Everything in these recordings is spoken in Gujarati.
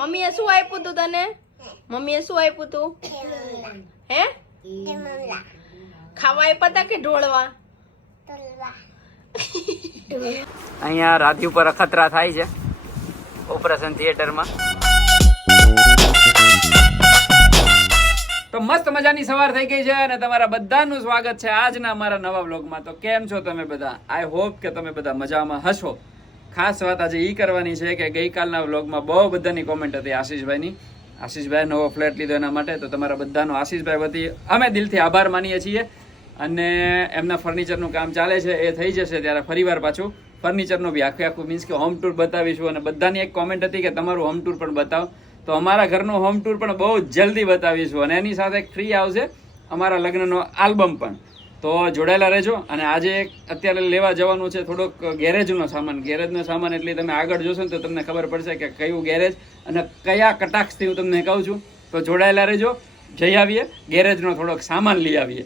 મમ્મીએ શું આપ્યું તું તને? મમ્મીએ શું આપ્યું તું? હે? ખાવા આપ્યા તા કે ઢોળવા? અહીંયા રાધી ઉપર અખતરા થાય છે ઓપરેશન થિયેટરમાં. તો મસ્ત મજાની સવાર થઈ ગઈ છે અને તમારા બધાનું સ્વાગત છે આજના અમારા નવા વ્લોગમાં. તો કેમ છો તમે બધા? આઈ હોપ કે તમે બધા મજામાં હશો. ખાસ વાત આજે એ કરવાની છે કે ગઈકાલના વ્લોગમાં બહુ બધાની કોમેન્ટ હતી આશીષભાઈની. આશીષભાઈ નવો ફ્લેટ લીધો એના માટે. તો તમારા બધાનો આશીષભાઈ વતી અમે દિલથી આભાર માનીએ છીએ. અને એમના ફર્નિચરનું કામ ચાલે છે, એ થઈ જશે ત્યારે ફરીવાર પાછું ફર્નિચરનું બી આખું મીન્સ કે હોમ ટૂર બતાવીશું. અને બધાની એક કોમેન્ટ હતી કે તમારું હોમ ટૂર પણ બતાવો, તો અમારા ઘરનું હોમ ટૂર પણ બહુ જલ્દી બતાવીશું. અને એની સાથે ફ્રી આવશે અમારા લગ્નનો આલ્બમ પણ. તો જોડાયેલા રહેજો. અને આજે અત્યારે લેવા જવાનું છે થોડોક ગેરેજનો સામાન. ગેરેજનો સામાન એટલે તમે આગળ જોશો ને તો તમને ખબર પડશે કે કયું ગેરેજ અને કયા કટાક્ષથી હું તમને કહું છું. તો જોડાયેલા રહેજો, જઈ આવીએ ગેરેજનો થોડોક સામાન લઈ આવીએ.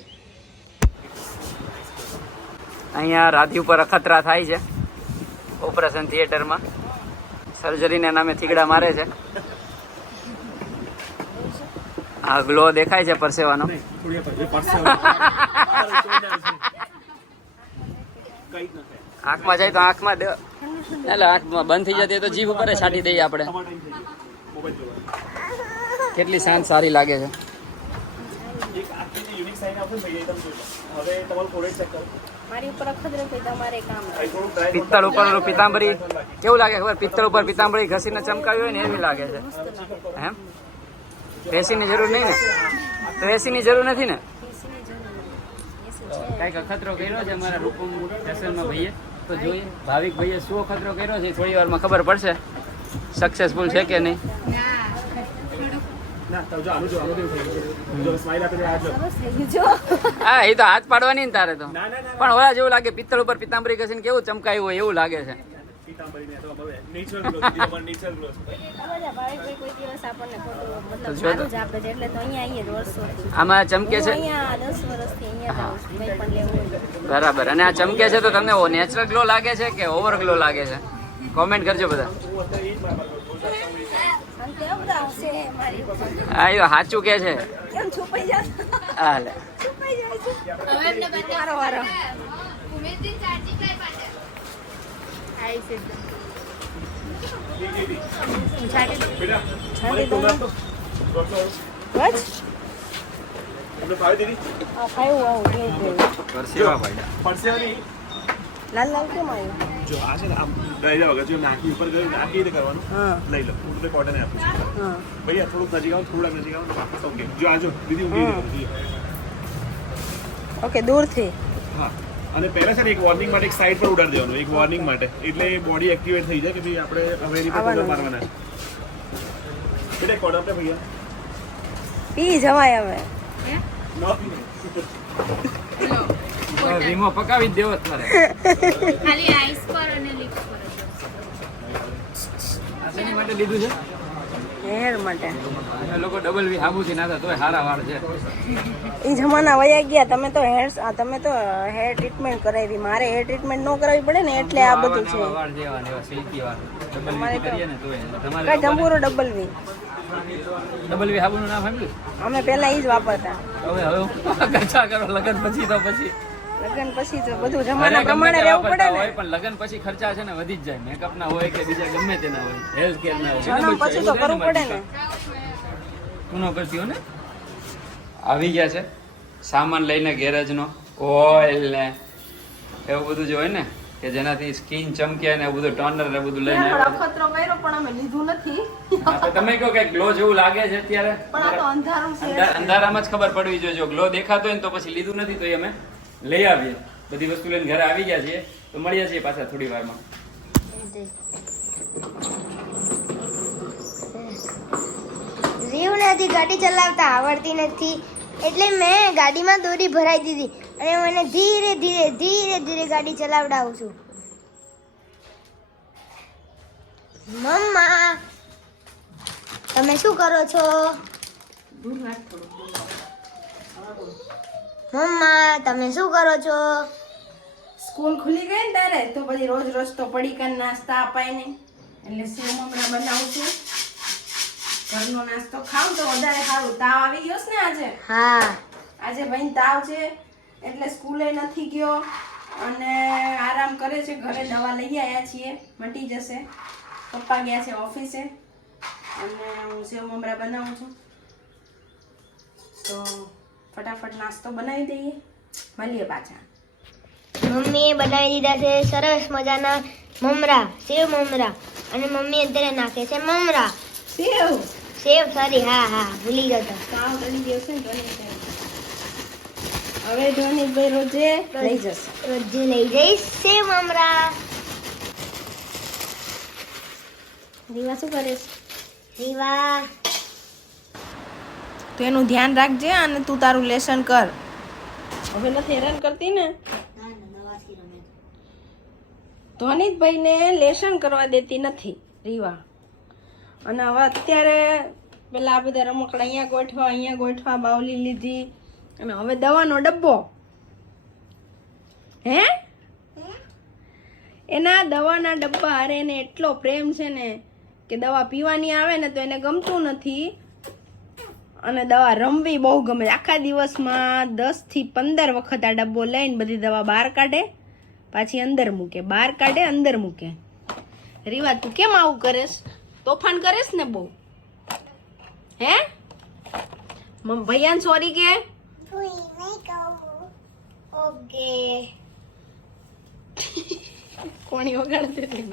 અહીંયા રાધી ઉપર અખતરા થાય છે ઓપરેશન થિયેટરમાં. સર્જરીના નામે થીગડા મારે છે. આ ગ્લો દેખાય છે પરસેવાનો. આંખમાં જાય તો આંખમાં એટલે આંખમાં બંધ થઈ જતી તો જીભ ઉપર છાંટી દઈએ આપણે. કેટલી શાંત સારી લાગે છે. પિત્તળ ઉપર પિતાંબરી કેવું લાગે ખબર? પિત્તળ ઉપર પિતાંબરી ઘસીને ચમકાવી હોય ને એવી લાગે છે. એમ એસીની જરૂર નહીં ને? તો એસીની જરૂર નથી ને? કઈક અખતરો કર્યો છે અમારા રૂપમ ફેશનમાં ભાઈએ. તો જોઈએ ભાવિક ભાઈએ શું અખતરો કર્યો છે થોડી વારમાં ખબર પડશે સક્સેસફુલ છે કે નહીં. હા, એ તો હાથ પાડવાની ને તારે તો. પણ ઓલા જેવું લાગે પિત્તળ ઉપર પિતાંબરી ઘસીને કેવું ચમકાયું હોય એવું લાગે છે. આમાં ચમકે છે બરાબર. અને આ ચમકે છે તો તમને નેચરલ ગ્લો લાગે છે કે ઓવર ગ્લો લાગે છે? કોમેન્ટ કરજો બધા. હા, એ સાચું કે છે. હાલે લાલ લાલ કેમ આવ્યું? જો આ છે ને આમ લઈ જાવ જો નાખી ઉપર ગયું નાખી રીતે કરવાનું. લઈ લો હું તો કોટન આપું છું. ભૈયા થોડુંક નજીક આવો, થોડાક નજીક આવો. ઓકે જો આજો દીદી ઊંઘી. ઓકે દૂરથી. હા, અને પહેલા છે ને એક વોર્નિંગ માટે એક સાઈડ પર ઉડાડી દેવાનું, એક વોર્નિંગ માટે. એટલે બોડી એક્ટિવેટ થઈ જાય કે ભાઈ આપણે હવે એની પર મારવાના છે. એટલે કોડ આપે ભૈયા પી જવાય હવે. ન પી વીમો પકાવી જ દેવો તારે. ખાલી આઈસ પર અને લિપ્સ પર. આ શેની માટે લીધું છે? હેર માટે. અમે લોકો ડબલ વી હાબુથી નાતા તોય હારા વાળ છે. એ જમાના વયા ગયા. તમે તો હેર ટ્રીટમેન્ટ કરાવી. મારે હેર ટ્રીટમેન્ટ ન કરાવવી પડે ને એટલે આ બધું છે. વાળ જેવા ને એવા સિલ્કી વાળ. ડબલ વી કરીએ ને તોય તમારે કઈ જંબુરો ડબલ વી. ડબલ વી હાબુનું નામ સાંભળ્યું? અમે પહેલા ઈ જ વાપરતા. હવે કચા કરો લગન પછી તો પછી લગ્ન પછી તો બધું જમાના પ્રમાણે રહેવું પડે ને. પણ લગ્ન પછી ખર્ચા છે ને વધી જ જાય. મેકઅપ ના હોય કે બીજા ગમે તેના હોય, હેલ્થ કેર ના હોય, જન્મ પછી તો કરવું પડે ને. તું ન કરતી હો ને. આવી ગયા છે સામાન લઈને ગેરેજનો. ઓઇલ ને એવું બધું જે હોય ને કે જેનાથી સ્કિન ચમકે ને એવું બધું ટોનર ને બધું લઈને અખતરો કર્યો પણ અમે લીધું નથી. તમે કહો કે ગ્લો જેવું લાગે છે અત્યારે, પણ આ તો અંધારું છે. અંધારામાં જ ખબર પડવી જોઈએ. જો ગ્લો દેખાતો હોય ને તો પછી લીધું નથી તો અમે લઈ આવીએ. બધી વસ્તુ લઈને ઘરે આવી ગયા છીએ. તો મળીએ છીએ પાછા થોડી વારમાં. રીવને હજી ગાડી ચલાવતા આવડતી નથી એટલે મેં ગાડીમાં દોરી ભરાઈ દીધી અને મને ધીરે ધીરે ગાડી ચલાવડાવું છું. મમ્મા તમે શું કરો છો? મમ્મા તમે શું કરો છો? સ્કૂલ ખુલી ગઈ ને તારે તો પછી રોજ રોજ તો પડીકા નાસ્તા અપાય ને એટલે સેવ મમરા બનાવું છું ઘરનો નાસ્તો ખાવ તો વધારે સારું. તાવ આવી ગયો છે ને આજે? હા. આજે ભાઈ તાવ છે એટલે સ્કૂલે નથી ગયો અને આરામ કરે છે ઘરે. દવા લઈ આવ્યા છીએ, મટી જશે. પપ્પા ગયા છે ઓફિસે અને હું સેવ મમરા બનાવું છું. તો ફટાફટ નાસ્તો બનાવી દઈએ, મળીએ પાછા. મમ્મીએ બનાવી દીધા છે સરસ મજાના મમરા, સેવ મમરા. અને મમ્મી અત્યારે નાખે છે મમરા. સેવ સોરી, હા ભૂલી ગયો તો. તાવ ચડી ગયો છે ને ધોનીભાઈ. હવે ધોનીભાઈ રોજે લઈ જશે. રોજે લઈ જઈશ સેવ મમરા. રીવા શું કરે છે? રીવા તો એનું ધ્યાન રાખજે અને તું તારું લેસન કર. હવે નથી હેરાન કરતી ને? ધોનીભાઈને લેસન કરવા દેતી નથી રીવા. અને હવે અત્યારે પેલા આ બધા રમકડા અહીંયા ગોઠવા બાવલી લીધી અને હવે દવાનો ડબ્બો. હે એના દવાના ડબ્બા હારે એને એટલો પ્રેમ છે ને કે દવા પીવાની આવે ને તો એને ગમતું નથી અને દવા રમવી બહુ ગમે. આખા દિવસમાં 10 થી 15 વખત આ ડબ્બો લઈને બધી દવા બહાર કાઢે, પાછી અંદર મૂકે, બહાર કાઢે, અંદર મૂકે. રીવા તું કેમ આવું કરેશ? તોફાન કરેશ ને બહુ? હે ભૈયાને સોરી કે? ઓકે. કોણી વગાડતી હતી?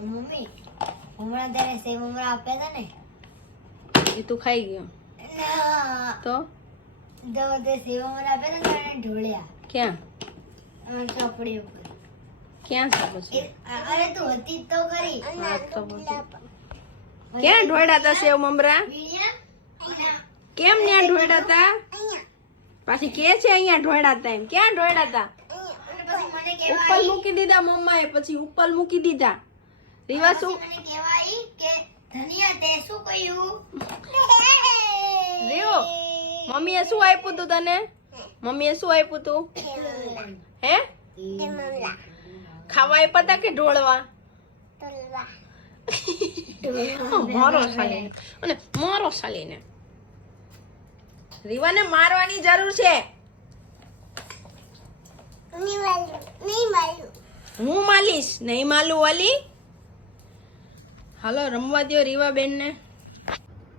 મમ્મી હમણાં ત્યારે સેવ મમરા આપ્યા હતા ને એ તું ખાઈ ગયો તો? તે સેવ મમરા આપ્યા હતા ને એને ઢોળ્યા. ક્યાં ચોપડી ઉપર. ક્યાં છે પછી? અરે તું હતી તો ખરી. હા, તો પછી. ક્યાં ઢોળ્યા હતા સેવ મમરા? કેમ ત્યાં ઢોળ્યા હતા? પાછી કે છે અહીંયા ઢોળ્યા હતા એમ. ક્યાં ઢોળ્યા હતા? ઉપર મૂકી દીધા મમ્માએ, પછી ઉપર મૂકી દીધા. રીવા શું મને કહેવાય કે ધનિયા તે શું કહ્યું? રીવો મમ્મીએ શું આપ્યું તું તને? મમ્મીએ શું આપ્યું તું? હે ખાવા આપ્યા હતા કે ઢોળવા? મારો સાલીને અને મારો સાલીને. રીવાને મારવાની જરૂર છે. હું માલીશ નહીં માલું વાલી. હાલો રમવા દો રીવાબેન ને.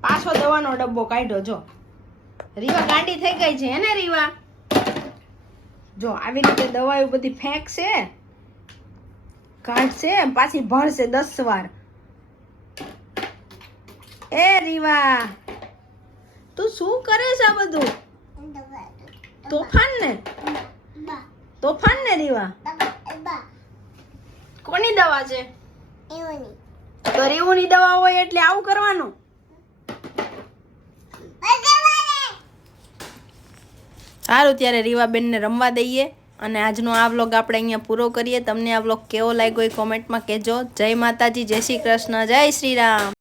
પાછો દવાનો ડબ્બો કાઢ્યો. જો રીવા ગાંડી થઈ ગઈ છે ને રીવા? જો આવી રીતે દવાઓ બધી ફેંકશે, કાઢશે, પાછી ભરશે 10 વાર. એ રીવા તું શું કરે છે આ બધું? તોફાન ને રીવા? કોની દવા છે? તો રીવુની દવા હોય એટલે આવું કરવાનું. સારું ત્યારે રીવાબેનને રમવા દઈએ અને આજનો આ વ્લોગ આપણે અહીંયા પૂરો કરીએ. તમને આ વ્લોગ કેવો લાગ્યો એ કોમેન્ટમાં કહેજો. જય માતાજી, જય શ્રી કૃષ્ણ, જય શ્રી રામ.